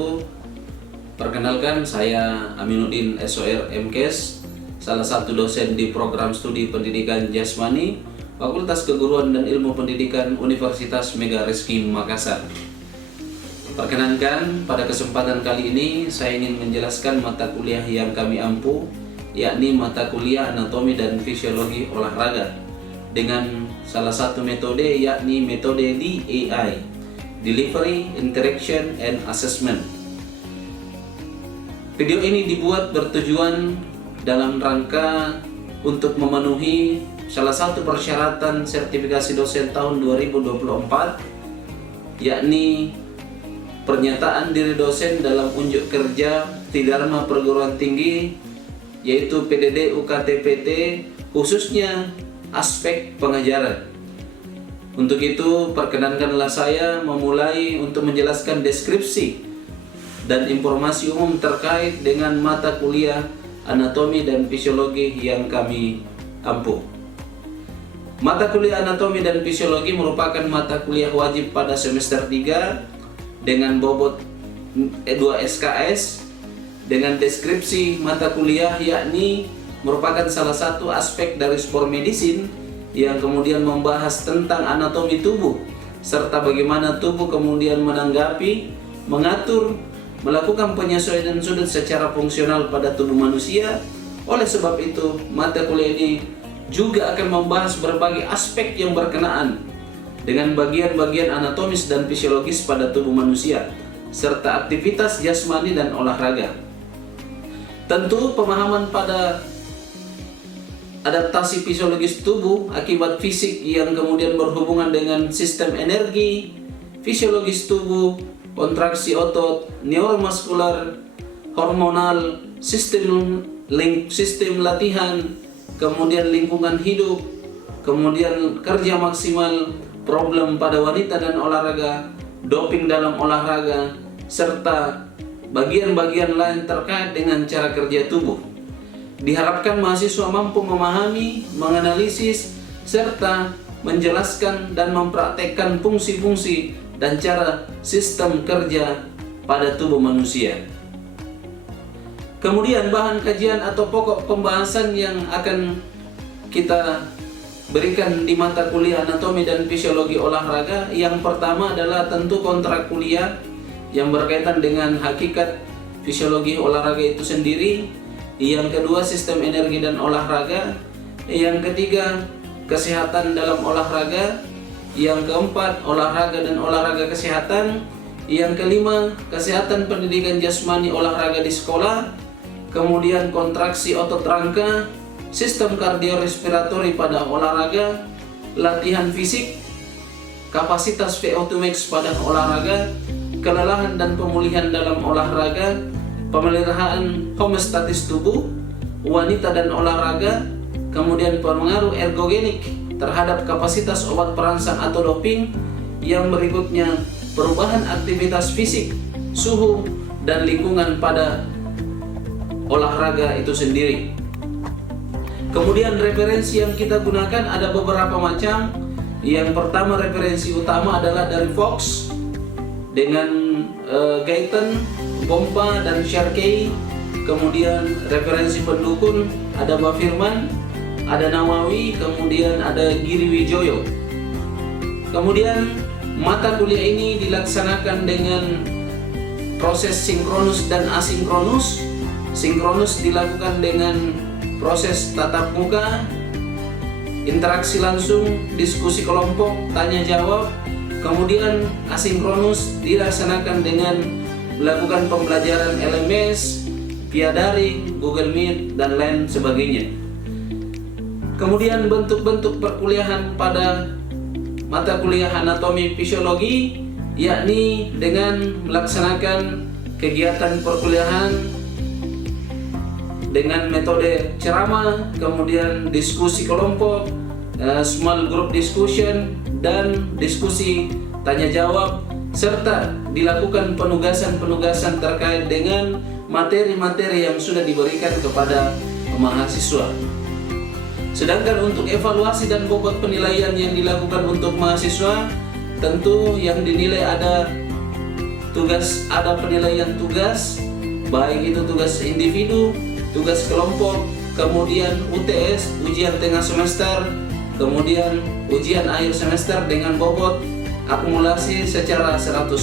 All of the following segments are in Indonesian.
wabarakatuh. Perkenalkan, saya Aminuddin SOR MKes, salah satu dosen di program studi pendidikan jasmani Fakultas Keguruan dan Ilmu Pendidikan Universitas Mega Reski Makassar. Perkenankan, pada kesempatan kali ini saya ingin menjelaskan mata kuliah yang kami ampu, yakni mata kuliah Anatomi dan Fisiologi Olahraga dengan salah satu metode, yakni metode DAI, Delivery, Interaction, and Assessment. Video ini dibuat bertujuan dalam rangka untuk memenuhi salah satu persyaratan sertifikasi dosen tahun 2024, yakni pernyataan diri dosen dalam unjuk kerja Tridharma Perguruan Tinggi, yaitu PDD UKT-PT, khususnya aspek pengajaran. Untuk itu, perkenankanlah saya memulai untuk menjelaskan deskripsi dan informasi umum terkait dengan mata kuliah Anatomi dan Fisiologi yang kami ampu. Mata kuliah Anatomi dan Fisiologi merupakan mata kuliah wajib pada semester 3 dengan bobot 2 SKS dengan deskripsi mata kuliah, yakni merupakan salah satu aspek dari sport medicine yang kemudian membahas tentang anatomi tubuh serta bagaimana tubuh kemudian menanggapi, mengatur, melakukan penyesuaian sudut secara fungsional pada tubuh manusia. Oleh sebab itu, mata kuliah ini juga akan membahas berbagai aspek yang berkenaan dengan bagian-bagian anatomis dan fisiologis pada tubuh manusia serta aktivitas jasmani dan olahraga. Tentu pemahaman pada adaptasi fisiologis tubuh akibat fisik yang kemudian berhubungan dengan sistem energi, fisiologis tubuh, kontraksi otot, neuromuskular, hormonal, sistem latihan, kemudian lingkungan hidup, kemudian kerja maksimal, problem pada wanita dan olahraga, doping dalam olahraga, serta bagian-bagian lain terkait dengan cara kerja tubuh. Diharapkan mahasiswa mampu memahami, menganalisis, serta menjelaskan dan mempraktekkan fungsi-fungsi dan cara sistem kerja pada tubuh manusia. Kemudian bahan kajian atau pokok pembahasan yang akan kita berikan di mata kuliah Anatomi dan Fisiologi Olahraga, yang pertama adalah tentu kontrak kuliah yang berkaitan dengan hakikat fisiologi olahraga itu sendiri. Yang kedua, sistem energi dan olahraga. Yang ketiga, kesehatan dalam olahraga. Yang keempat, olahraga dan olahraga kesehatan. Yang kelima, kesehatan pendidikan jasmani olahraga di sekolah. Kemudian kontraksi otot rangka, sistem kardiorespiratori pada olahraga, latihan fisik, kapasitas VO2 max pada olahraga, kelelahan dan pemulihan dalam olahraga, pemeliharaan homeostatis tubuh, wanita dan olahraga, kemudian pengaruh ergogenik terhadap kapasitas obat perangsang atau doping. Yang berikutnya, perubahan aktivitas fisik, suhu, dan lingkungan pada olahraga itu sendiri. Kemudian referensi yang kita gunakan ada beberapa macam. Yang pertama, referensi utama adalah dari Fox dengan Guyton, Pompa, dan Sharkey. Kemudian referensi pendukung ada Bafirman, ada Nawawi, kemudian ada Giri Wijoyo. Kemudian mata kuliah ini dilaksanakan dengan proses sinkronus dan asinkronus. Sinkronus dilakukan dengan proses tatap muka, interaksi langsung, diskusi kelompok, tanya jawab. Kemudian asinkronus dilaksanakan dengan melakukan pembelajaran LMS, via daring, Google Meet, dan lain sebagainya. Kemudian bentuk-bentuk perkuliahan pada mata kuliah Anatomi Fisiologi, yakni dengan melaksanakan kegiatan perkuliahan dengan metode ceramah, kemudian diskusi kelompok, small group discussion, dan diskusi tanya jawab, serta dilakukan penugasan-penugasan terkait dengan materi-materi yang sudah diberikan kepada mahasiswa. Sedangkan untuk evaluasi dan bobot penilaian yang dilakukan untuk mahasiswa, tentu yang dinilai ada ada penilaian tugas, baik itu tugas individu, tugas kelompok, kemudian UTS, ujian tengah semester, kemudian ujian akhir semester dengan bobot akumulasi secara 100%.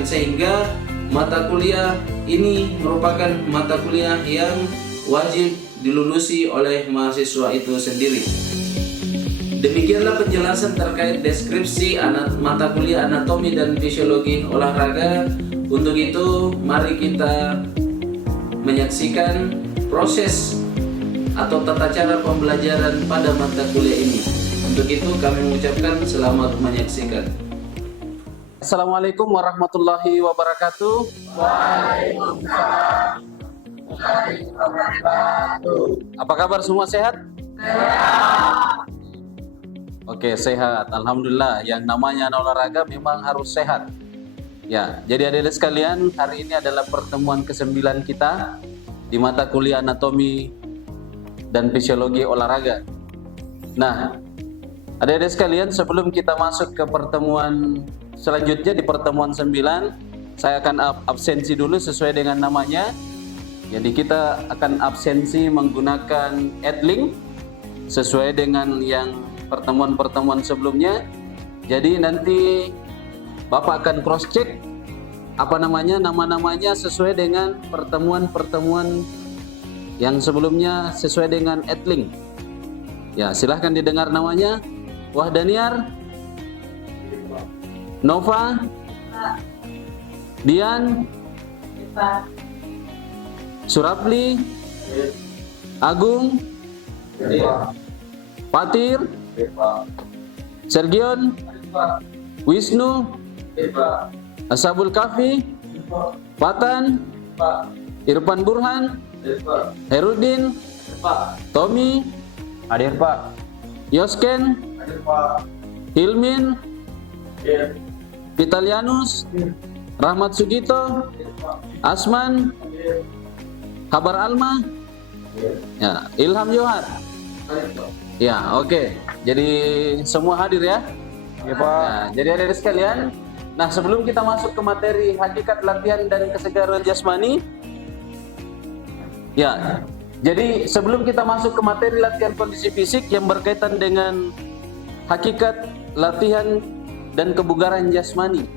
Sehingga mata kuliah ini merupakan mata kuliah yang wajib dilulusi oleh mahasiswa itu sendiri. Demikianlah penjelasan terkait deskripsi mata kuliah anatomi dan fisiologi olahraga. Untuk itu, mari kita menyaksikan proses atau tata cara pembelajaran pada mata kuliah ini. Untuk itu, kami mengucapkan selamat menyaksikan. Assalamualaikum warahmatullahi wabarakatuh. Waalaikumsalam warahmatullahi wabarakatuh. Apa kabar, semua sehat? Sehat. Oke, sehat. Alhamdulillah. Yang namanya olahraga memang harus sehat. Ya, jadi adik-adik sekalian, hari ini adalah pertemuan ke-9 kita di mata kuliah anatomi dan fisiologi olahraga. Nah, adik-adik sekalian, sebelum kita masuk ke pertemuan selanjutnya di pertemuan 9, saya akan absensi dulu sesuai dengan namanya. Jadi kita akan absensi menggunakan Edlink sesuai dengan yang pertemuan-pertemuan sebelumnya. Jadi nanti Bapak akan cross check nama-namanya sesuai dengan pertemuan-pertemuan yang sebelumnya sesuai dengan Edlink. Ya, silahkan didengar namanya. Wahdaniar, Nova, Dian, Surapli, Agung, Fatir, Sergion, Wisnu, Ashabul Kafi, Fatan, Irfan Burhan, Herudin, Tommy, Hadir Pak. Yosken, Hilmin, Vitalianus, Rahmat Sugito, Asman, Kabar Alma, ya, Ilham Johar. Ya, oke. Jadi semua hadir ya? Ya Pak. Nah, jadi adik-adik sekalian, nah sebelum kita masuk ke materi hakikat latihan dan kesegaran jasmani, ya, jadi sebelum kita masuk ke materi latihan kondisi fisik yang berkaitan dengan hakikat latihan dan kebugaran jasmani,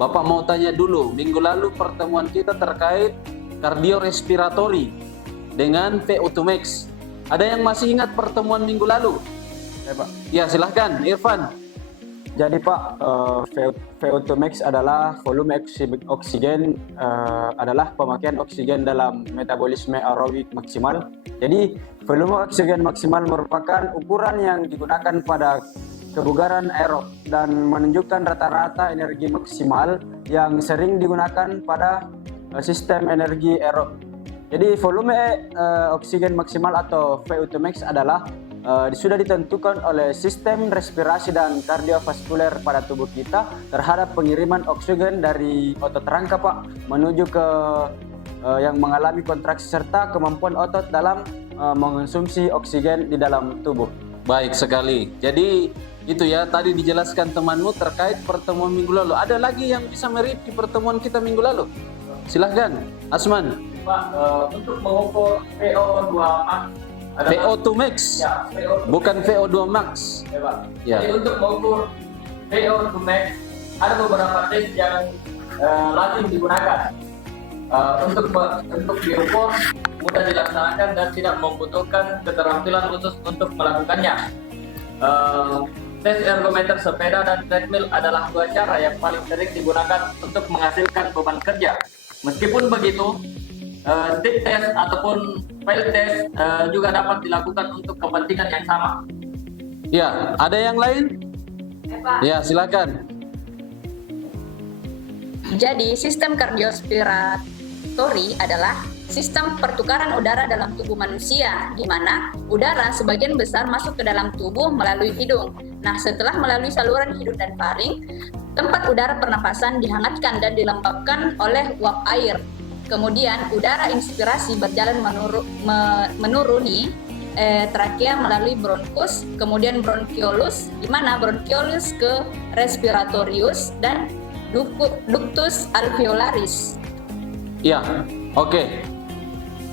Bapak mau tanya dulu, minggu lalu pertemuan kita terkait kardiorespiratori dengan VO2 max. Ada yang masih ingat pertemuan minggu lalu? Ya Pak. Ya, silahkan, Irfan. Jadi Pak, VO2 max adalah volume oksigen, adalah pemakaian oksigen dalam metabolisme aerobik maksimal. Jadi volume oksigen maksimal merupakan ukuran yang digunakan pada kebugaran aerob dan menunjukkan rata-rata energi maksimal yang sering digunakan pada sistem energi aerob. Jadi volume oksigen maksimal atau VO2 max adalah sudah ditentukan oleh sistem respirasi dan kardiovaskuler pada tubuh kita terhadap pengiriman oksigen dari otot rangka Pak menuju ke yang mengalami kontraksi serta kemampuan otot dalam mengonsumsi oksigen di dalam tubuh. Baik sekali. Jadi itu ya, tadi dijelaskan temanmu terkait pertemuan minggu lalu. Ada lagi yang bisa mereview pertemuan kita minggu lalu? Silahkan, Asman. Pak, untuk mengukur VO2 max VO2 max, ya, VO2 bukan VO2 max. ya, Pak. Ya. Jadi untuk mengukur VO2 max ada beberapa tes yang lazim digunakan. Untuk diukur mudah dilaksanakan dan tidak membutuhkan keterampilan khusus untuk melakukannya. Tes ergometer sepeda dan treadmill adalah dua cara yang paling sering digunakan untuk menghasilkan beban kerja. Meskipun begitu, stick test ataupun fail test juga dapat dilakukan untuk kepentingan yang sama. Ya, ada yang lain? Ya, silakan. Jadi, sistem kardiorespiratori adalah sistem pertukaran udara dalam tubuh manusia, di mana udara sebagian besar masuk ke dalam tubuh melalui hidung. Nah, setelah melalui saluran hidung dan faring, tempat udara pernapasan dihangatkan dan dilembabkan oleh uap air. Kemudian udara inspirasi berjalan menuruni trakea melalui bronkus, kemudian bronchiolus, di mana bronchiolus ke respiratorius, dan ductus alveolaris. Ya, oke.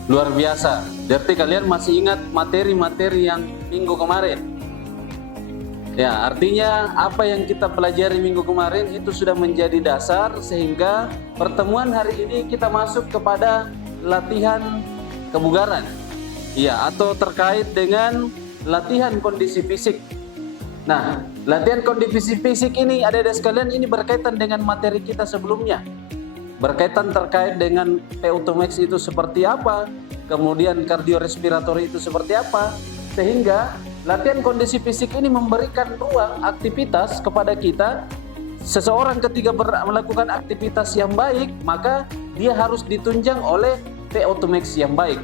Luar biasa. Berarti kalian masih ingat materi-materi yang minggu kemarin? Ya, artinya apa yang kita pelajari minggu kemarin itu sudah menjadi dasar sehingga pertemuan hari ini kita masuk kepada latihan kebugaran. Ya, atau terkait dengan latihan kondisi fisik. Nah, latihan kondisi fisik ini adik-adik sekalian ini berkaitan dengan materi kita sebelumnya. Berkaitan terkait dengan P-Automax itu seperti apa, kemudian kardiorespiratori itu seperti apa, sehingga latihan kondisi fisik ini memberikan ruang aktivitas kepada kita. Seseorang ketika melakukan aktivitas yang baik, maka dia harus ditunjang oleh P-Automax yang baik.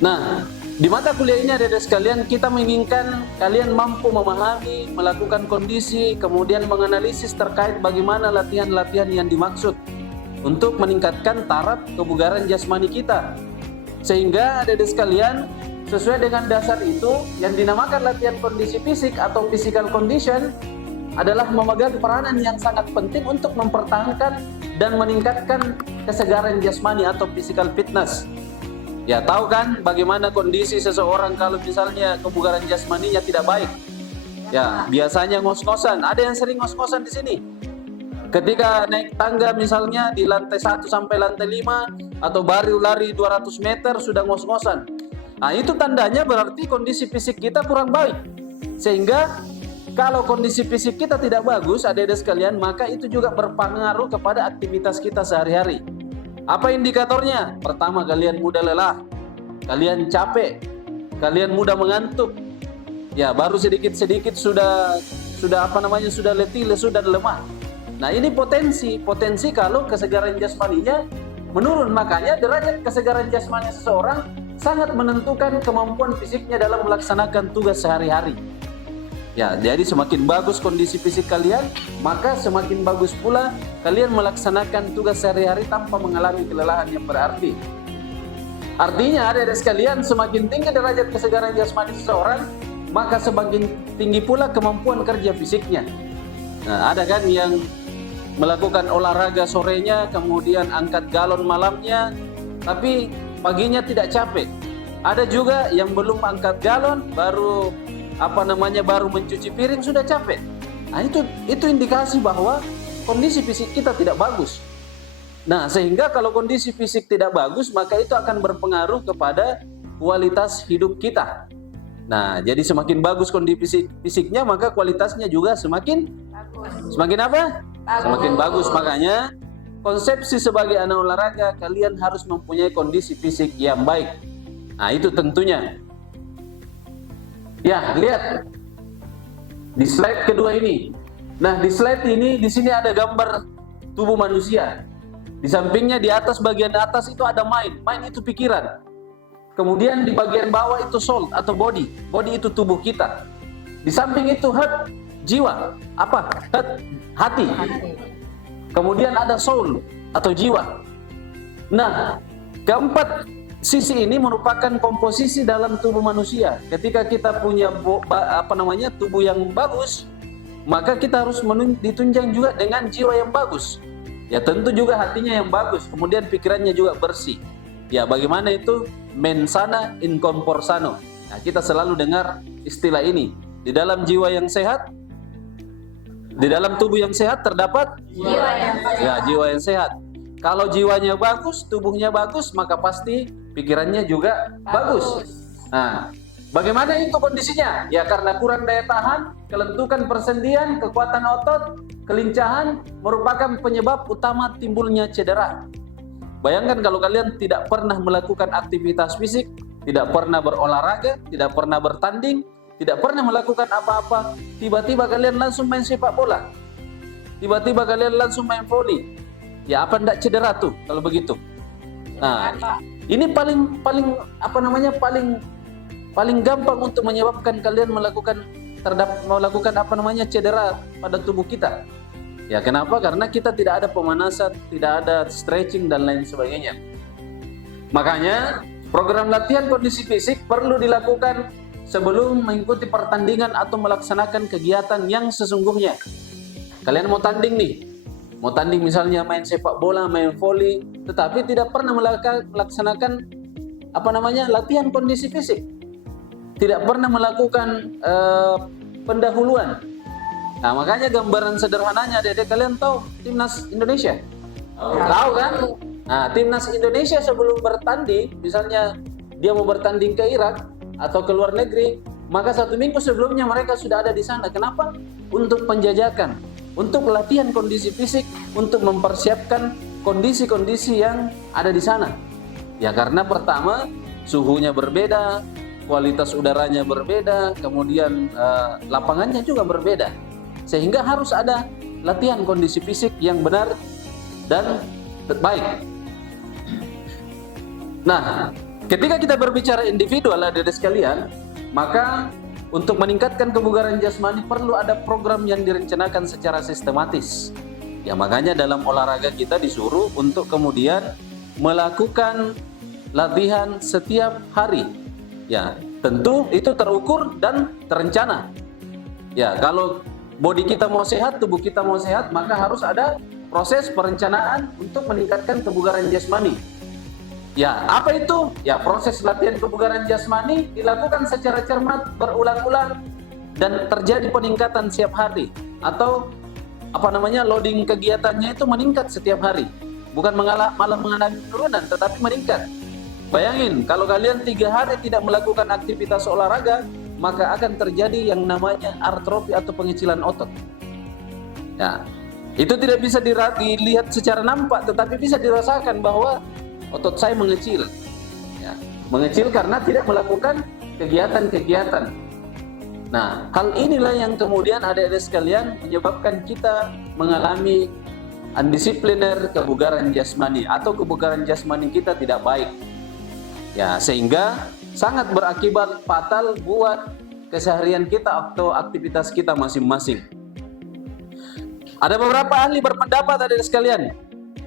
Nah, di mata kuliah ini adik-adik sekalian kita menginginkan kalian mampu memahami, melakukan kondisi, kemudian menganalisis terkait bagaimana latihan-latihan yang dimaksud untuk meningkatkan taraf kebugaran jasmani kita. Sehingga adik-adik sekalian sesuai dengan dasar itu yang dinamakan latihan kondisi fisik atau physical condition adalah memegang peranan yang sangat penting untuk mempertahankan dan meningkatkan kesegaran jasmani atau physical fitness. Ya, tahu kan bagaimana kondisi seseorang kalau misalnya kebugaran jasmaninya tidak baik? Ya, biasanya ngos-ngosan. Ada yang sering ngos-ngosan di sini. Ketika naik tangga misalnya di lantai 1 sampai lantai 5 atau baru lari 200 meter sudah ngos-ngosan. Nah, itu tandanya berarti kondisi fisik kita kurang baik. Sehingga kalau kondisi fisik kita tidak bagus, adik-adik sekalian, maka itu juga berpengaruh kepada aktivitas kita sehari-hari. Apa indikatornya? Pertama, kalian mudah lelah, kalian capek, kalian mudah mengantuk. Ya, baru sedikit-sedikit sudah letih, lesu dan lemah. Nah, ini potensi kalau kesegaran jasmaninya menurun. Makanya derajat kesegaran jasmani seseorang sangat menentukan kemampuan fisiknya dalam melaksanakan tugas sehari-hari. Ya, jadi semakin bagus kondisi fisik kalian, maka semakin bagus pula kalian melaksanakan tugas sehari-hari tanpa mengalami kelelahan yang berarti. Artinya, adik-adik sekalian, semakin tinggi derajat kesegaran jasmani seseorang, maka semakin tinggi pula kemampuan kerja fisiknya. Nah, ada kan yang melakukan olahraga sorenya, kemudian angkat galon malamnya, tapi paginya tidak capek. Ada juga yang belum angkat galon, baru mencuci piring sudah capek. Nah, itu indikasi bahwa kondisi fisik kita tidak bagus. Nah, sehingga kalau kondisi fisik tidak bagus, maka itu akan berpengaruh kepada kualitas hidup kita. Nah, jadi semakin bagus kondisi fisiknya, maka kualitasnya juga semakin apa? Semakin bagus. Makanya konsepsi sebagai anak olahraga, kalian harus mempunyai kondisi fisik yang baik. Nah, itu tentunya. Ya, lihat di slide kedua ini. Nah, di slide ini di sini ada gambar tubuh manusia. Di sampingnya di atas, bagian atas itu ada mind. Mind itu pikiran. Kemudian di bagian bawah itu soul atau body. Body itu tubuh kita. Di samping itu heart, jiwa. Apa? Heart, hati. Kemudian ada soul atau jiwa. Nah, keempat sisi ini merupakan komposisi dalam tubuh manusia. Ketika kita punya tubuh yang bagus, maka kita harus ditunjang juga dengan jiwa yang bagus. Ya, tentu juga hatinya yang bagus, kemudian pikirannya juga bersih. Ya, bagaimana itu? Mens sana in corpore sano. Nah, kita selalu dengar istilah ini. Di dalam jiwa yang sehat, di dalam tubuh yang sehat terdapat Jiwa yang sehat. Ya, jiwa yang sehat. Kalau jiwanya bagus, tubuhnya bagus, maka pasti pikirannya juga bagus. Nah, bagaimana itu kondisinya? Ya, karena kurang daya tahan, kelentukan persendian, kekuatan otot, kelincahan merupakan penyebab utama timbulnya cedera. Bayangkan kalau kalian tidak pernah melakukan aktivitas fisik, tidak pernah berolahraga, tidak pernah bertanding, tidak pernah melakukan apa-apa, tiba-tiba kalian langsung main sepak bola, tiba-tiba kalian langsung main voli. Ya, apa ndak cedera tuh kalau begitu? Nah, ini paling gampang untuk menyebabkan kalian melakukan cedera pada tubuh kita. Ya, kenapa? Karena kita tidak ada pemanasan, tidak ada stretching dan lain sebagainya. Makanya program latihan kondisi fisik perlu dilakukan sebelum mengikuti pertandingan atau melaksanakan kegiatan yang sesungguhnya. kalian mau tanding nih, mau tanding misalnya main sepak bola, main voli, tetapi tidak pernah melaksanakan latihan kondisi fisik, tidak pernah melakukan pendahuluan. Nah, makanya gambaran sederhananya, Dede, kalian tahu timnas Indonesia? Tahu kan? Nah, timnas Indonesia sebelum bertanding, misalnya dia mau bertanding ke Irak atau ke luar negeri, maka 1 minggu sebelumnya mereka sudah ada di sana. Kenapa? Untuk penjajakan, untuk latihan kondisi fisik, untuk mempersiapkan kondisi-kondisi yang ada di sana. Ya, karena pertama suhunya berbeda, kualitas udaranya berbeda, kemudian lapangannya juga berbeda. Sehingga harus ada latihan kondisi fisik yang benar dan baik. Nah, ketika kita berbicara individual, adik-adik sekalian, maka untuk meningkatkan kebugaran jasmani perlu ada program yang direncanakan secara sistematis. Ya, makanya dalam olahraga kita disuruh untuk kemudian melakukan latihan setiap hari. Ya, tentu itu terukur dan terencana. Ya, kalau body kita mau sehat, tubuh kita mau sehat, maka harus ada proses perencanaan untuk meningkatkan kebugaran jasmani. Ya, apa itu? Ya, proses latihan kebugaran jasmani dilakukan secara cermat, berulang-ulang, dan terjadi peningkatan setiap hari. Atau loading kegiatannya itu meningkat setiap hari. Bukan malah mengalami penurunan, tetapi meningkat. Bayangin, kalau kalian 3 hari tidak melakukan aktivitas olahraga, maka akan terjadi yang namanya artrofi atau pengecilan otot. Ya, itu tidak bisa dilihat secara nampak, tetapi bisa dirasakan bahwa otot saya mengecil. Ya, mengecil karena tidak melakukan kegiatan-kegiatan. Nah, hal inilah yang kemudian adik-adik sekalian menyebabkan kita mengalami undisipliner kebugaran jasmani atau kebugaran jasmani kita tidak baik. Ya, sehingga sangat berakibat fatal buat keseharian kita atau aktivitas kita masing-masing. Ada beberapa ahli berpendapat, adik sekalian.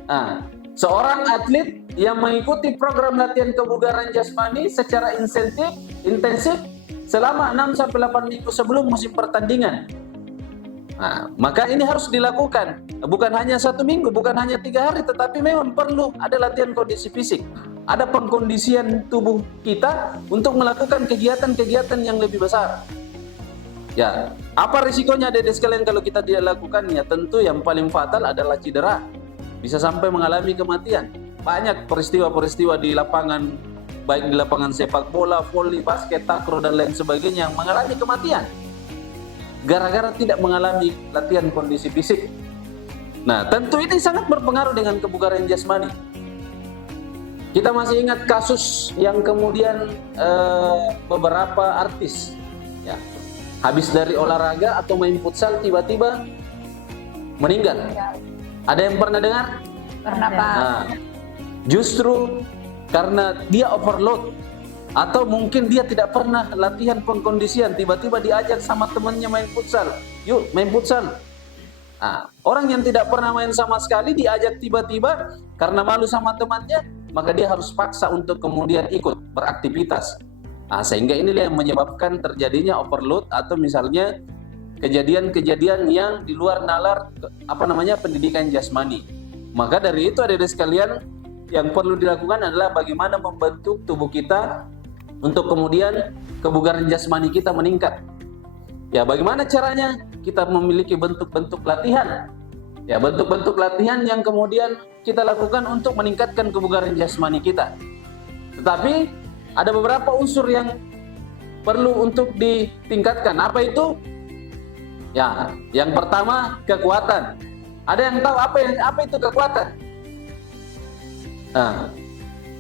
Nah, seorang atlet yang mengikuti program latihan kebugaran jasmani secara intensif selama 6-8 minggu sebelum musim pertandingan. Nah, maka ini harus dilakukan. Bukan hanya 1 minggu, bukan hanya 3 hari, tetapi memang perlu ada latihan kondisi fisik. Ada pengkondisian tubuh kita untuk melakukan kegiatan-kegiatan yang lebih besar. Ya, apa risikonya adik sekalian kalau kita tidak lakukan? Ya, tentu yang paling fatal adalah cedera. Bisa sampai mengalami kematian. Banyak peristiwa-peristiwa di lapangan, baik di lapangan sepak bola, voli, basket, takraw, dan lain sebagainya yang mengalami kematian gara-gara tidak mengalami latihan kondisi fisik. Nah, tentu ini sangat berpengaruh dengan kebugaran jasmani. Kita masih ingat kasus yang kemudian beberapa artis ya, habis dari olahraga atau main futsal tiba-tiba meninggal. Ada yang pernah dengar? Pernah, Pak. Nah, justru karena dia overload atau mungkin dia tidak pernah latihan pengkondisian, tiba-tiba diajak sama temannya main futsal. Yuk main futsal. Nah, orang yang tidak pernah main sama sekali diajak tiba-tiba karena malu sama temannya, maka dia harus paksa untuk kemudian ikut beraktivitas. Nah, sehingga inilah yang menyebabkan terjadinya overload atau misalnya kejadian-kejadian yang di luar nalar pendidikan jasmani. Maka dari itu adik-adik sekalian, yang perlu dilakukan adalah bagaimana membentuk tubuh kita untuk kemudian kebugaran jasmani kita meningkat. Ya, bagaimana caranya? Kita memiliki bentuk-bentuk latihan. Ya, bentuk-bentuk latihan yang kemudian kita lakukan untuk meningkatkan kebugaran jasmani kita. Tetapi ada beberapa unsur yang perlu untuk ditingkatkan. Apa itu? Ya, yang pertama kekuatan. Ada yang tahu apa itu kekuatan? Nah,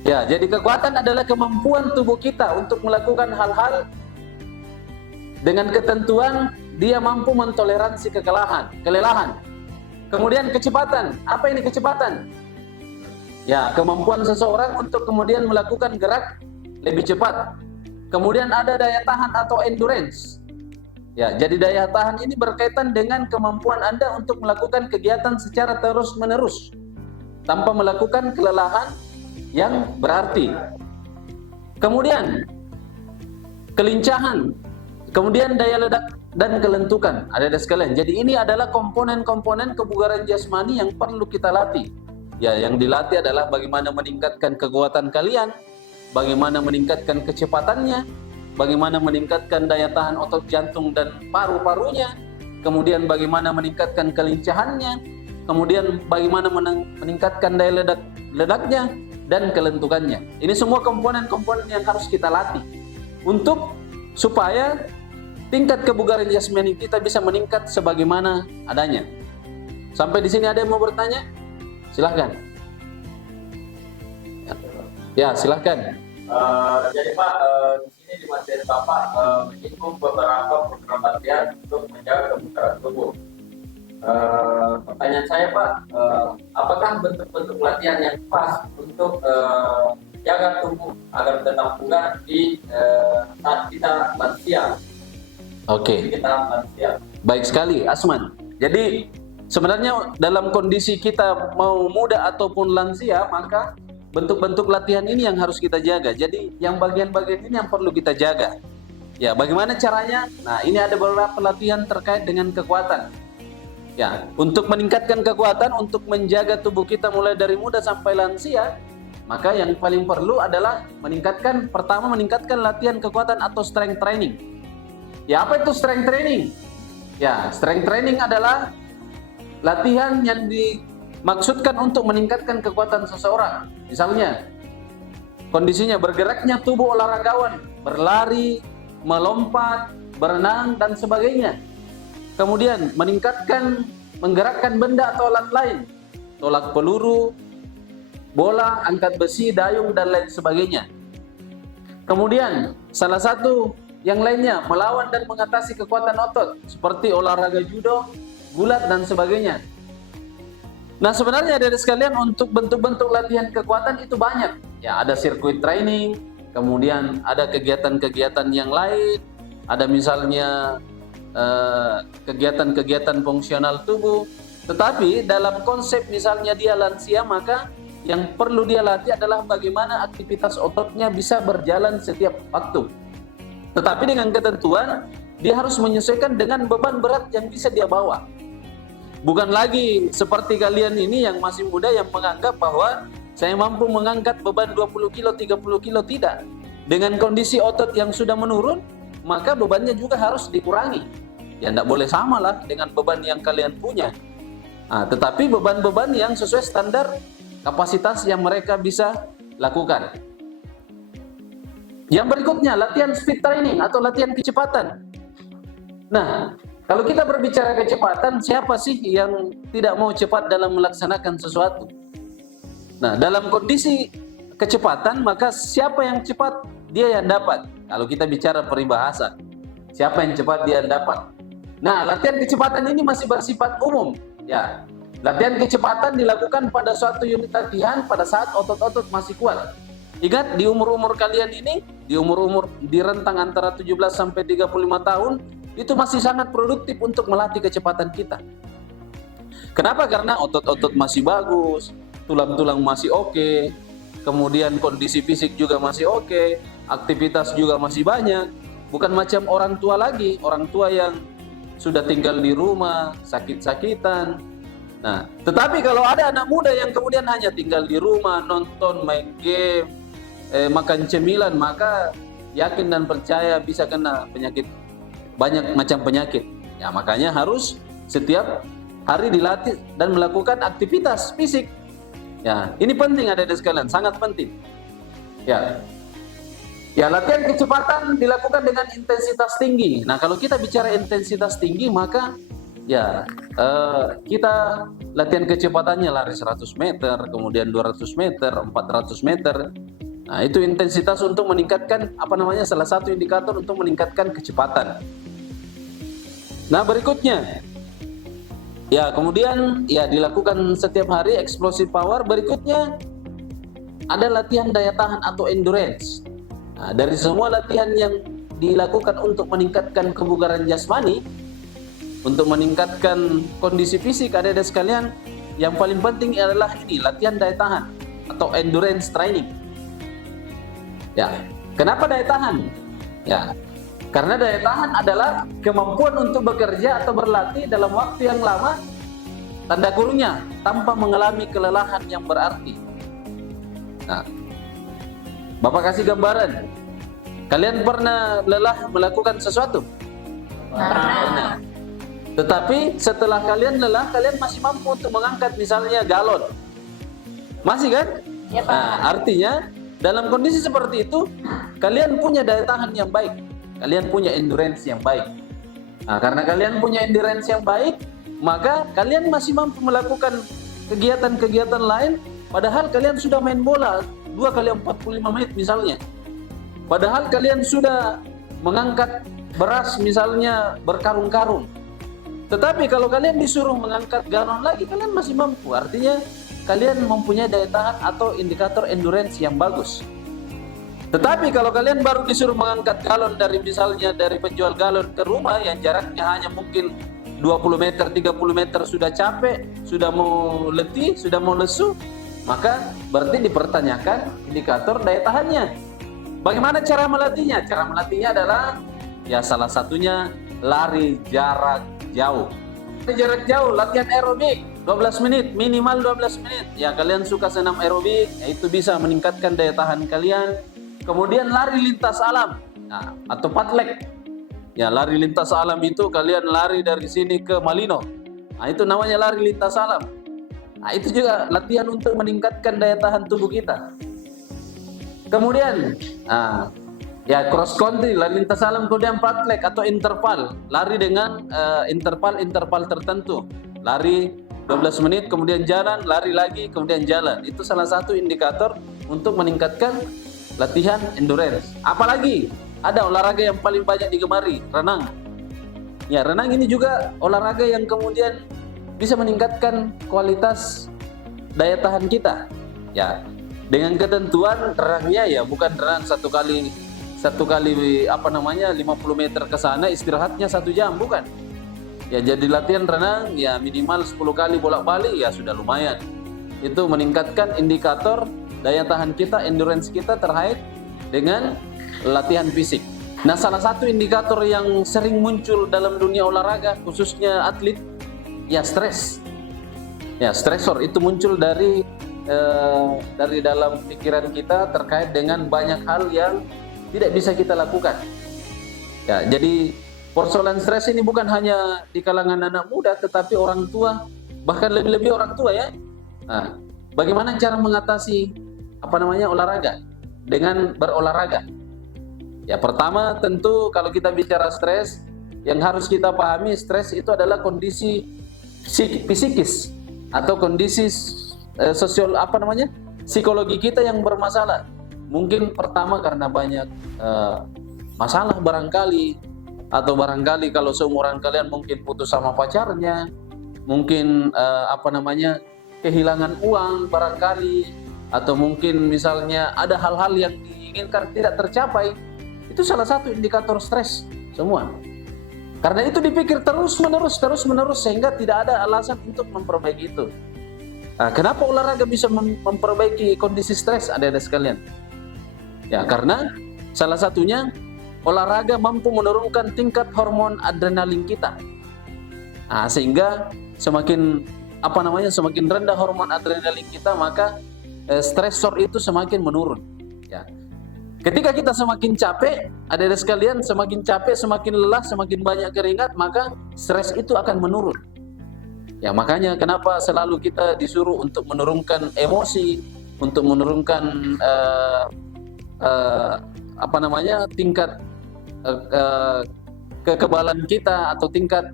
ya, jadi kekuatan adalah kemampuan tubuh kita untuk melakukan hal-hal dengan ketentuan dia mampu mentoleransi kelelahan. Kemudian kecepatan. Apa ini kecepatan? Ya, kemampuan seseorang untuk kemudian melakukan gerak lebih cepat. Kemudian ada daya tahan atau endurance. Ya, jadi daya tahan ini berkaitan dengan kemampuan Anda untuk melakukan kegiatan secara terus-menerus tanpa melakukan kelelahan yang berarti. Kemudian kelincahan. Kemudian daya dan kelentukan. Ada sekalian. Jadi ini adalah komponen-komponen kebugaran jasmani yang perlu kita latih. Ya, yang dilatih adalah bagaimana meningkatkan kekuatan kalian, bagaimana meningkatkan kecepatannya, bagaimana meningkatkan daya tahan otot jantung dan paru-parunya, kemudian bagaimana meningkatkan kelincahannya, kemudian bagaimana meningkatkan daya ledaknya dan kelentukannya. Ini semua komponen-komponen yang harus kita latih untuk supaya tingkat kebugaran jasmani kita bisa meningkat sebagaimana adanya. Sampai di sini ada yang mau bertanya? Silahkan. Ya, silahkan. Jadi Pak, di sini di materi Bapak menyinggung beberapa program latihan untuk menjaga kebugaran tubuh. Pertanyaan saya Pak, apakah bentuk-bentuk latihan yang pas untuk jaga tubuh agar tetap bugar di saat kita lansia? Oke. Kita lansia. Baik sekali, Asman. Jadi sebenarnya dalam kondisi kita mau muda ataupun lansia, maka bentuk-bentuk latihan ini yang harus kita jaga. Jadi yang bagian-bagian ini yang perlu kita jaga. Ya, bagaimana caranya? Nah, ini ada beberapa latihan terkait dengan kekuatan. Ya, untuk meningkatkan kekuatan, untuk menjaga tubuh kita mulai dari muda sampai lansia, maka yang paling perlu adalah pertama meningkatkan latihan kekuatan atau strength training. Ya, apa itu strength training? Ya, strength training adalah latihan yang dimaksudkan untuk meningkatkan kekuatan seseorang. Misalnya, kondisinya bergeraknya tubuh olahragawan, berlari, melompat, berenang, dan sebagainya. Kemudian menggerakkan benda atau alat lain, tolak peluru, bola, angkat besi, dayung, dan lain sebagainya. Kemudian salah satu yang lainnya melawan dan mengatasi kekuatan otot seperti olahraga judo, gulat, dan sebagainya. Nah, sebenarnya dari sekalian untuk bentuk-bentuk latihan kekuatan itu banyak. Ya, ada sirkuit training, kemudian ada kegiatan-kegiatan yang lain, ada misalnya kegiatan-kegiatan fungsional tubuh. Tetapi dalam konsep misalnya dia lansia, maka yang perlu dia latih adalah bagaimana aktivitas ototnya bisa berjalan setiap waktu. Tetapi dengan ketentuan dia harus menyesuaikan dengan beban berat yang bisa dia bawa. Bukan lagi seperti kalian ini yang masih muda yang menganggap bahwa saya mampu mengangkat beban 20 kilo, 30 kilo, tidak. Dengan kondisi otot yang sudah menurun, maka bebannya juga harus dikurangi. Ya, tidak boleh sama lah dengan beban yang kalian punya. Nah, tetapi beban-beban yang sesuai standar kapasitas yang mereka bisa lakukan. Yang berikutnya, latihan speed training atau latihan kecepatan. Nah, kalau kita berbicara kecepatan, siapa sih yang tidak mau cepat dalam melaksanakan sesuatu? Nah, dalam kondisi kecepatan, maka siapa yang cepat, dia yang dapat. Kalau kita bicara peribahasa, siapa yang cepat, dia yang dapat. Nah, latihan kecepatan ini masih bersifat umum. Ya, latihan kecepatan dilakukan pada suatu unit latihan pada saat otot-otot masih kuat. Ingat, di umur-umur kalian ini, di rentang antara 17 sampai 35 tahun, itu masih sangat produktif untuk melatih kecepatan kita. Kenapa? Karena otot-otot masih bagus, tulang-tulang masih oke, kemudian kondisi fisik juga masih oke, aktivitas juga masih banyak. Bukan macam orang tua lagi, orang tua yang sudah tinggal di rumah, sakit-sakitan. Nah, tetapi kalau ada anak muda yang kemudian hanya tinggal di rumah, nonton, main game, makan cemilan, maka yakin dan percaya bisa kena penyakit, banyak macam penyakit. Ya, makanya harus setiap hari dilatih dan melakukan aktivitas fisik. Ya, ini penting ada di sekalian, sangat penting. Ya, latihan kecepatan dilakukan dengan intensitas tinggi. Nah, kalau kita bicara intensitas tinggi, maka ya kita latihan kecepatannya lari 100 meter, kemudian 200 meter, 400 meter. Nah, itu intensitas untuk meningkatkan salah satu indikator untuk meningkatkan kecepatan. Nah, berikutnya, ya kemudian ya dilakukan setiap hari explosive power. Berikutnya ada latihan daya tahan atau endurance. Nah, dari semua latihan yang dilakukan untuk meningkatkan kebugaran jasmani, untuk meningkatkan kondisi fisik, ada sekalian, yang paling penting adalah ini, latihan daya tahan atau endurance training. Ya, kenapa daya tahan? Ya, Karena daya tahan adalah kemampuan untuk bekerja atau berlatih dalam waktu yang lama, tanda kurungnya, tanpa mengalami kelelahan yang berarti. Nah, Bapak kasih gambaran. Kalian pernah lelah melakukan sesuatu? Pernah. Tetapi setelah kalian lelah, kalian masih mampu untuk mengangkat misalnya galon. Masih kan? Ya, Pak. Nah, artinya dalam kondisi seperti itu, kalian punya daya tahan yang baik. Kalian punya endurance yang baik. Nah, karena kalian punya endurance yang baik, maka kalian masih mampu melakukan kegiatan-kegiatan lain, padahal kalian sudah main bola 2 kali 45 menit misalnya. Padahal kalian sudah mengangkat beras misalnya berkarung-karung. Tetapi kalau kalian disuruh mengangkat galon lagi, kalian masih mampu. Artinya kalian mempunyai daya tahan atau indikator endurance yang bagus. Tetapi kalau kalian baru disuruh mengangkat galon dari misalnya dari penjual galon ke rumah yang jaraknya hanya mungkin 20 meter, 30 meter, sudah capek, sudah mau letih, sudah mau lesu, maka berarti dipertanyakan indikator daya tahannya. Bagaimana cara melatihnya? Cara melatihnya adalah ya salah satunya lari jarak jauh. Lari jarak jauh, latihan aerobik 12 menit, minimal 12 menit. Ya kalian suka senam aerobik, ya, itu bisa meningkatkan daya tahan kalian. Kemudian lari lintas alam, nah, atau patlek. Ya lari lintas alam itu kalian lari dari sini ke Malino. Nah itu namanya lari lintas alam. Nah itu juga latihan untuk meningkatkan daya tahan tubuh kita. Kemudian, ya cross country, lari lintas alam, kemudian patlek atau interval, lari dengan interval tertentu. Lari 12 menit, kemudian jalan, lari lagi, kemudian jalan. Itu salah satu indikator untuk meningkatkan latihan endurance. Apalagi ada olahraga yang paling banyak digemari, renang. Ya, renang ini juga olahraga yang kemudian bisa meningkatkan kualitas daya tahan kita. Ya, dengan ketentuan renangnya ya bukan renang satu kali 50 meter ke sana, istirahatnya 1 jam, bukan. Ya, jadi latihan renang ya minimal 10 kali bolak-balik ya sudah lumayan. Itu meningkatkan indikator daya tahan kita, endurance kita terkait dengan latihan fisik. Nah, salah satu indikator yang sering muncul dalam dunia olahraga, khususnya atlet, ya stres. Ya, stresor itu muncul dari dalam pikiran kita terkait dengan banyak hal yang tidak bisa kita lakukan. Ya, jadi persoalan stres ini bukan hanya di kalangan anak muda, tetapi orang tua, bahkan lebih-lebih orang tua ya. Nah, bagaimana cara mengatasi olahraga dengan berolahraga? Ya, pertama tentu kalau kita bicara stres, yang harus kita pahami stres itu adalah kondisi psikis atau kondisi psikologi kita yang bermasalah. Mungkin pertama karena banyak masalah barangkali, atau barangkali kalau seumuran kalian mungkin putus sama pacarnya, mungkin kehilangan uang barangkali, atau mungkin misalnya ada hal-hal yang diinginkan tidak tercapai. Itu salah satu indikator stres semua. Karena itu dipikir terus-menerus sehingga tidak ada alasan untuk memperbaiki itu. Nah, kenapa olahraga bisa memperbaiki kondisi stres, adik-adik sekalian? Ya, karena salah satunya olahraga mampu menurunkan tingkat hormon adrenalin kita. Nah, sehingga semakin rendah hormon adrenalin kita, maka stresor itu semakin menurun. Ya. Ketika kita semakin capek, adik-adik sekalian, semakin capek, semakin lelah, semakin banyak keringat, maka stres itu akan menurun. Ya, makanya kenapa selalu kita disuruh untuk menurunkan emosi, untuk menurunkan tingkat kekebalan kita atau tingkat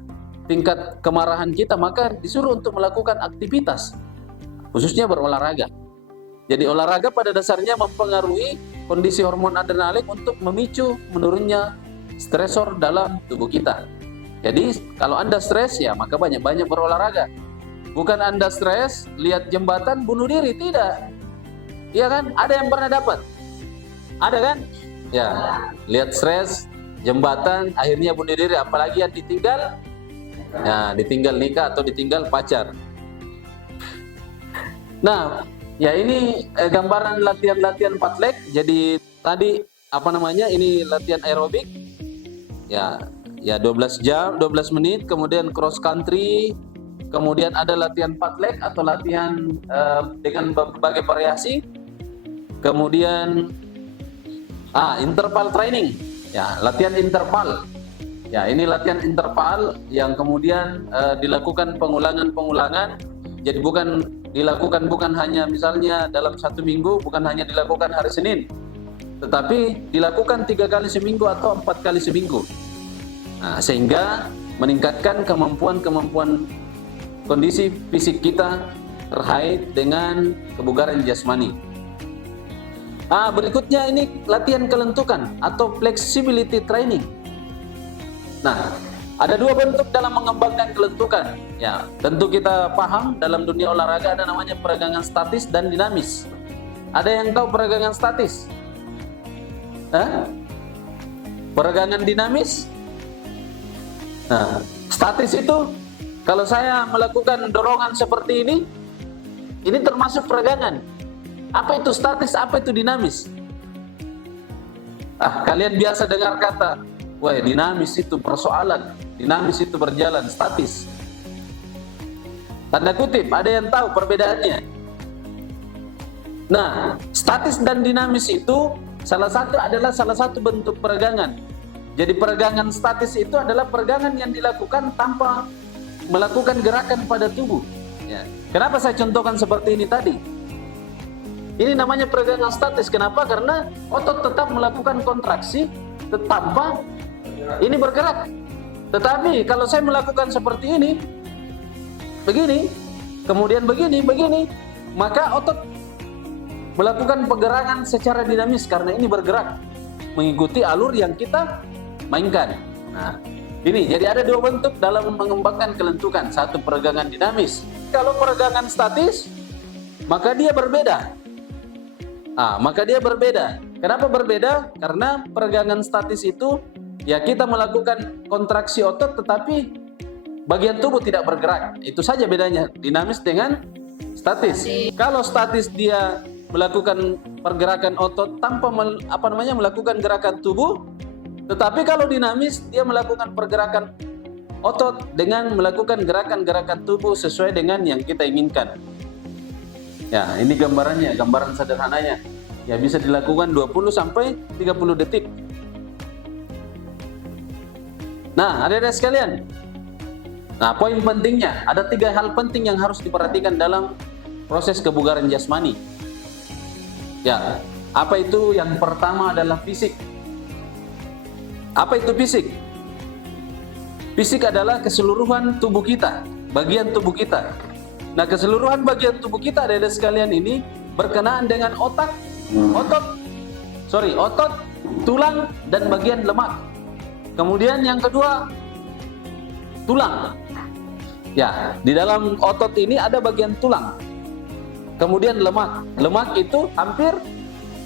kemarahan kita, maka disuruh untuk melakukan aktivitas, khususnya berolahraga. Jadi olahraga pada dasarnya mempengaruhi kondisi hormon adrenalin untuk memicu menurunnya stresor dalam tubuh kita. Jadi kalau Anda stres ya maka banyak-banyak berolahraga. Bukan Anda stres, lihat jembatan bunuh diri, tidak. Iya kan? Ada yang pernah dapat? Ada kan? Ya, lihat stres, jembatan, akhirnya bunuh diri, apalagi yang ditinggal. Nah, ditinggal nikah atau ditinggal pacar. Nah, ya ini gambaran latihan-latihan patlek. Jadi tadi ini latihan aerobik. Ya 12 jam, 12 menit, kemudian cross country, kemudian ada latihan 4 leg atau latihan dengan berbagai variasi. Kemudian interval training. Ya, latihan interval. Ya, ini latihan interval yang kemudian dilakukan pengulangan-pengulangan. Jadi dilakukan bukan hanya misalnya dalam 1 minggu, bukan hanya dilakukan hari Senin, tetapi dilakukan 3 kali seminggu atau 4 kali seminggu. Nah, sehingga meningkatkan kemampuan kondisi fisik kita terkait dengan kebugaran jasmani. Berikutnya ini latihan kelentukan atau flexibility training. Nah, ada 2 bentuk dalam mengembangkan kelentukan. Ya, tentu kita paham dalam dunia olahraga ada namanya peregangan statis dan dinamis. Ada yang tahu peregangan statis? Peregangan dinamis? Nah, statis itu kalau saya melakukan dorongan seperti ini termasuk peregangan. Apa itu statis, apa itu dinamis? Kalian biasa dengar kata, wah dinamis itu persoalan, dinamis itu berjalan, statis. Tanda kutip, ada yang tahu perbedaannya? Nah, statis dan dinamis itu salah satu bentuk peregangan. Jadi peregangan statis itu adalah peregangan yang dilakukan tanpa melakukan gerakan pada tubuh. Ya. Kenapa saya contohkan seperti ini tadi? Ini namanya peregangan statis. Kenapa? Karena otot tetap melakukan kontraksi tanpa ini bergerak. Tetapi kalau saya melakukan seperti ini, begini, kemudian begini, maka otot melakukan pergerakan secara dinamis karena ini bergerak mengikuti alur yang kita mainkan. Nah, ini jadi ada 2 bentuk dalam mengembangkan kelentukan. Satu peregangan dinamis. Kalau peregangan statis, maka dia berbeda. Kenapa berbeda? Karena peregangan statis itu ya kita melakukan kontraksi otot tetapi bagian tubuh tidak bergerak. Itu saja bedanya dinamis dengan statis. Kalau statis dia melakukan pergerakan otot tanpa melakukan gerakan tubuh, tetapi kalau dinamis dia melakukan pergerakan otot dengan melakukan gerakan-gerakan tubuh sesuai dengan yang kita inginkan. Ya, ini gambarannya, gambaran sederhananya. Ya, bisa dilakukan 20 sampai 30 detik. Nah, adik-adik sekalian. Nah, poin pentingnya, ada 3 hal penting yang harus diperhatikan dalam proses kebugaran jasmani. Ya, apa itu? Yang pertama adalah fisik. Apa itu fisik? Fisik adalah keseluruhan tubuh kita, bagian tubuh kita. Nah, keseluruhan bagian tubuh kita ada sekalian ini berkenaan dengan otot, tulang dan bagian lemak. Kemudian yang kedua, tulang. Ya, di dalam otot ini ada bagian tulang. Kemudian lemak. Lemak itu hampir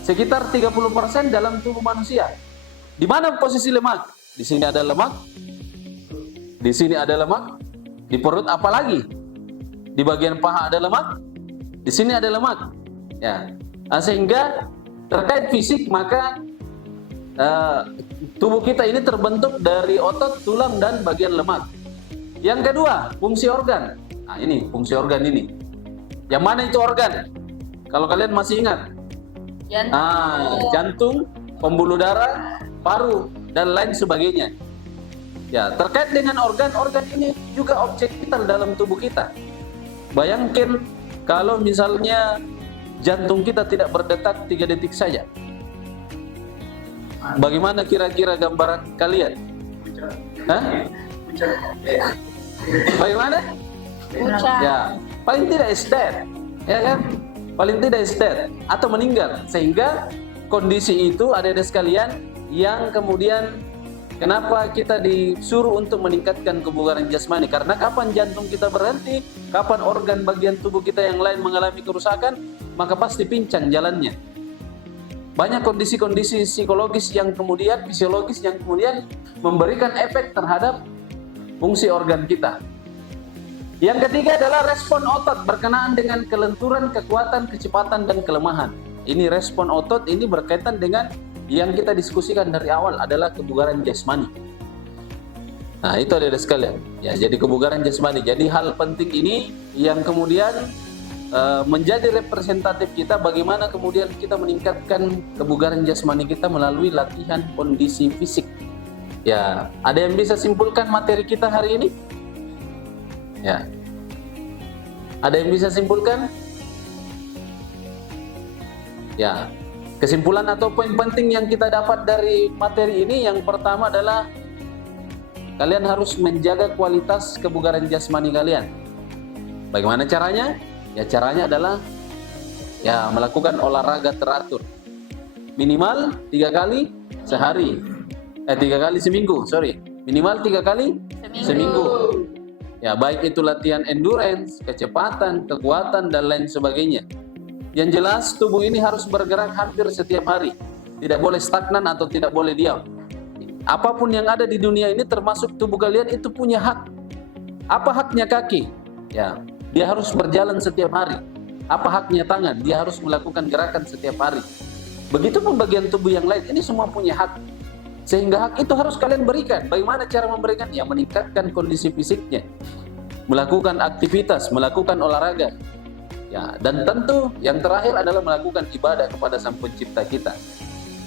sekitar 30% dalam tubuh manusia. Di mana posisi lemak? Di sini ada lemak. Di sini ada lemak. Di perut apalagi? Di bagian paha ada lemak, di sini ada lemak. Ya, sehingga terkait fisik maka tubuh kita ini terbentuk dari otot, tulang dan bagian lemak. Yang kedua, fungsi organ. Nah, ini fungsi organ ini. Yang mana itu organ? Kalau kalian masih ingat, jantung, pembuluh darah, paru dan lain sebagainya. Ya, terkait dengan organ-organ ini juga objek vital dalam tubuh kita. Bayangkan kalau misalnya jantung kita tidak berdetak 3 detik saja. Bagaimana kira-kira gambaran kalian? Bagaimana? Ya, paling tidak is dead. Ya kan? Paling tidak is dead atau meninggal. Sehingga kondisi itu adik-adik sekalian yang kemudian kenapa kita disuruh untuk meningkatkan kebugaran jasmani? Karena kapan jantung kita berhenti, kapan organ bagian tubuh kita yang lain mengalami kerusakan, maka pasti pincang jalannya. Banyak kondisi-kondisi psikologis yang kemudian, fisiologis yang kemudian memberikan efek terhadap fungsi organ kita. Yang ketiga adalah respon otot berkenaan dengan kelenturan, kekuatan, kecepatan, dan kelemahan. Ini respon otot ini berkaitan dengan yang kita diskusikan dari awal adalah kebugaran jasmani. Nah, itu ada sekalian. Ya, jadi kebugaran jasmani. Jadi hal penting ini yang kemudian menjadi representatif kita bagaimana kemudian kita meningkatkan kebugaran jasmani kita melalui latihan kondisi fisik. Ya, ada yang bisa simpulkan materi kita hari ini? Ya. Ada yang bisa simpulkan? Ya. Kesimpulan atau poin penting yang kita dapat dari materi ini yang pertama adalah kalian harus menjaga kualitas kebugaran jasmani kalian. Bagaimana caranya? Ya caranya adalah ya melakukan olahraga teratur. Minimal 3 kali sehari. 3 kali seminggu, sorry. Minimal 3 kali seminggu. Ya, baik itu latihan endurance, kecepatan, kekuatan dan lain sebagainya. Yang jelas tubuh ini harus bergerak hampir setiap hari. Tidak boleh stagnan atau tidak boleh diam. Apapun yang ada di dunia ini termasuk tubuh kalian itu punya hak. Apa haknya kaki? Ya, dia harus berjalan setiap hari. Apa haknya tangan? Dia harus melakukan gerakan setiap hari. Begitupun bagian tubuh yang lain, ini semua punya hak. Sehingga hak itu harus kalian berikan. Bagaimana cara memberikan? Ya meningkatkan kondisi fisiknya. Melakukan aktivitas, melakukan olahraga. Ya, dan tentu yang terakhir adalah melakukan ibadah kepada Sang Pencipta kita.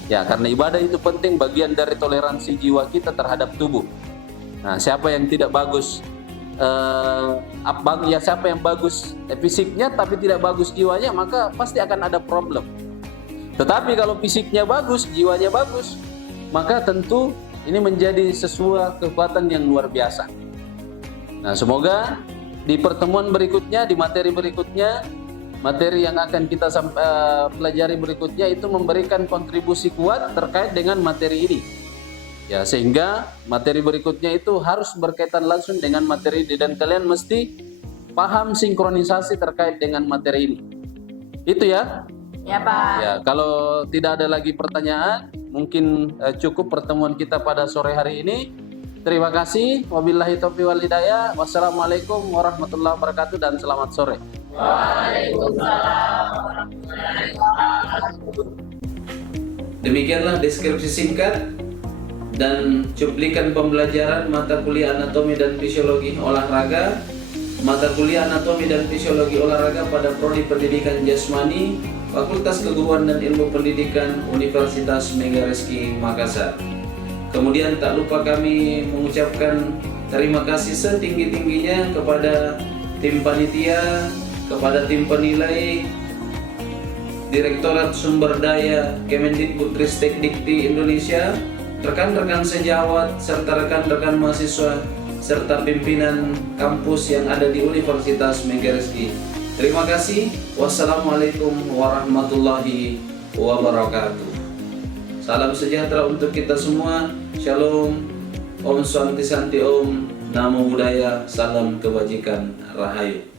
Ya, karena ibadah itu penting bagian dari toleransi jiwa kita terhadap tubuh. Nah, siapa yang tidak bagus siapa yang bagus fisiknya tapi tidak bagus jiwanya, maka pasti akan ada problem. Tetapi kalau fisiknya bagus, jiwanya bagus, maka tentu ini menjadi sesuatu kekuatan yang luar biasa. Nah, semoga di pertemuan berikutnya, di materi berikutnya, materi yang akan kita pelajari berikutnya itu memberikan kontribusi kuat terkait dengan materi ini. Ya, sehingga materi berikutnya itu harus berkaitan langsung dengan materi ini dan kalian mesti paham sinkronisasi terkait dengan materi ini. Itu ya. Ya, Pak. Ya, kalau tidak ada lagi pertanyaan, mungkin cukup pertemuan kita pada sore hari ini. Terima kasih. Wabillahi taufiq wal hidayah. Wassalamualaikum warahmatullahi wabarakatuh dan selamat sore. Waalaikumsalam warahmatullahi wabarakatuh. Demikianlah deskripsi singkat dan cuplikan pembelajaran mata kuliah anatomi dan fisiologi olahraga, mata kuliah anatomi dan fisiologi olahraga pada Prodi Pendidikan Jasmani, Fakultas Keguruan dan Ilmu Pendidikan Universitas Megareski Makassar. Kemudian tak lupa kami mengucapkan terima kasih setinggi-tingginya kepada tim panitia, kepada tim penilai, Direktorat Sumber Daya Kemendikbudristek Dikti Indonesia, rekan-rekan sejawat, serta rekan-rekan mahasiswa, serta pimpinan kampus yang ada di Universitas Megareski. Terima kasih. Wassalamualaikum warahmatullahi wabarakatuh. Salam sejahtera untuk kita semua. Shalom. Om Swanti Santi Om. Namo Buddhaya. Salam kebajikan. Rahayu.